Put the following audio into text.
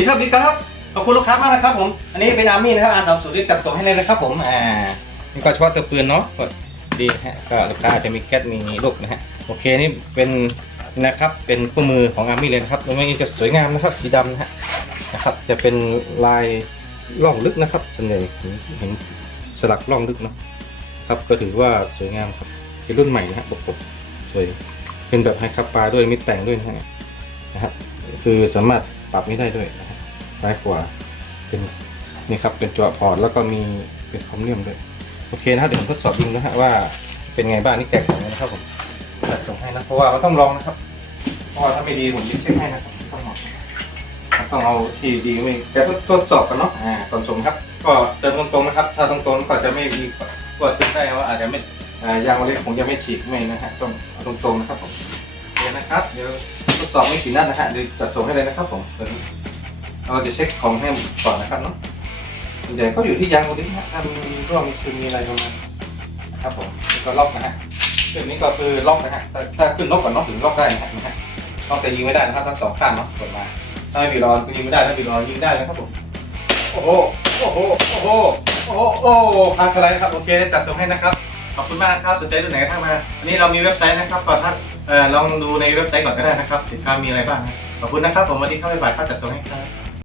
ีครับดีครับขอบคุณลูกค้ามากนะครับผม อันนี้เป็นอาร์มี่นะครับอาร์ตสุริจัดส่งให้เลยนะครับผมอ่านี่ก็เฉพาะตัวปืนเนาะก็ดีฮะก็ลูกค้าจะมีแก๊สมีลูกนะฮะโอเคนี่เป็นนะครับเป็นคู่มือของอาร์มี่เลยนะครับตรงนี้จะสวยงามนะครับสีดำนะฮะนะครับ จะเป็นลายร่องลึกนะครับส่วนใหญ่เห็นเห็นสลักร่องลึกเนาะครับก็ถือว่าสวยงามครับเป็นรุ่นใหม่นะฮะบกๆสวยเป็นแบบไฮคาปาด้วยมีแต่งด้วยนะฮะนะครับ คือสามารถปรับนี้ได้ด้วยนะ ซ้ายขวาเป็นนี่ครับเป็นจั่วพอร์ตแล้วก็มีเป็นคอมเนียมด้วยโอเคนะครับเดี๋ยวผมทดสอบยิงนะฮะว่าเป็นไงบ้างนี่แกะกล่องนะครับผมจัดส่งให้นะเพราะว่ามันต้องลองนะครับ เพราะว่าถ้าไม่ดีผมจะเช็คให้นะครับต้องลองต้องเอาที่ดีไม่แกะทดสอบกันเนาะอ่าตอนส่งครับ ก็เติมตรงๆนะครับ ถ้าตรงๆก็จะไม่มีก็ซื้อได้ว่าอาจจะไม่อ่ายางเล็กผมจะไม่ฉีดไม่นะฮะต้องเอาตรงๆนะครับผมโอเคนะครับเดี๋ยวทดสอบไม่กี่นัดนะฮะเดี๋ยวจะส่งให้เลยนะครับผม เราจะเช็คของให้ก่อนนะครับเนาะส่วนใหญ่ก็อยู่ที่ยางตัวนี้นะถ้ามีร่วงมีซึมมีอะไรประมาณนะครับผมนี่ก็ล็อกนะฮะจุดนี้ก็คือล็อกนะฮะถ้าถ้าขึ้นล็อกก่อนน็อกถึงล็อกได้นะฮะนะฮะล็อกแต่ยิงไม่ได้นะครับทั้งสองข้างเนาะกดมาถ้าไม่บีรอนก็ยิงไม่ได้ถ้าบีรอนยิงได้นะครับผมโอ้โหโอ้โหโอ้โหโอ้โหโอ้โหพาสไลด์นะครับโอเคจัดส่งให้นะครับขอบคุณมากครับสนใจดูไหนก็ทักมาอันนี้เรามีเว็บไซต์นะครับก็ถ้าเอ่อลองดูในเว็บไซต์ก่อนก็ได้นะครับสินค้ามีอะไรบ้างนะขอบคุณนะครับ ผมวันนี้เข้าไปบ่ายค่าจัดส่งให้ครับ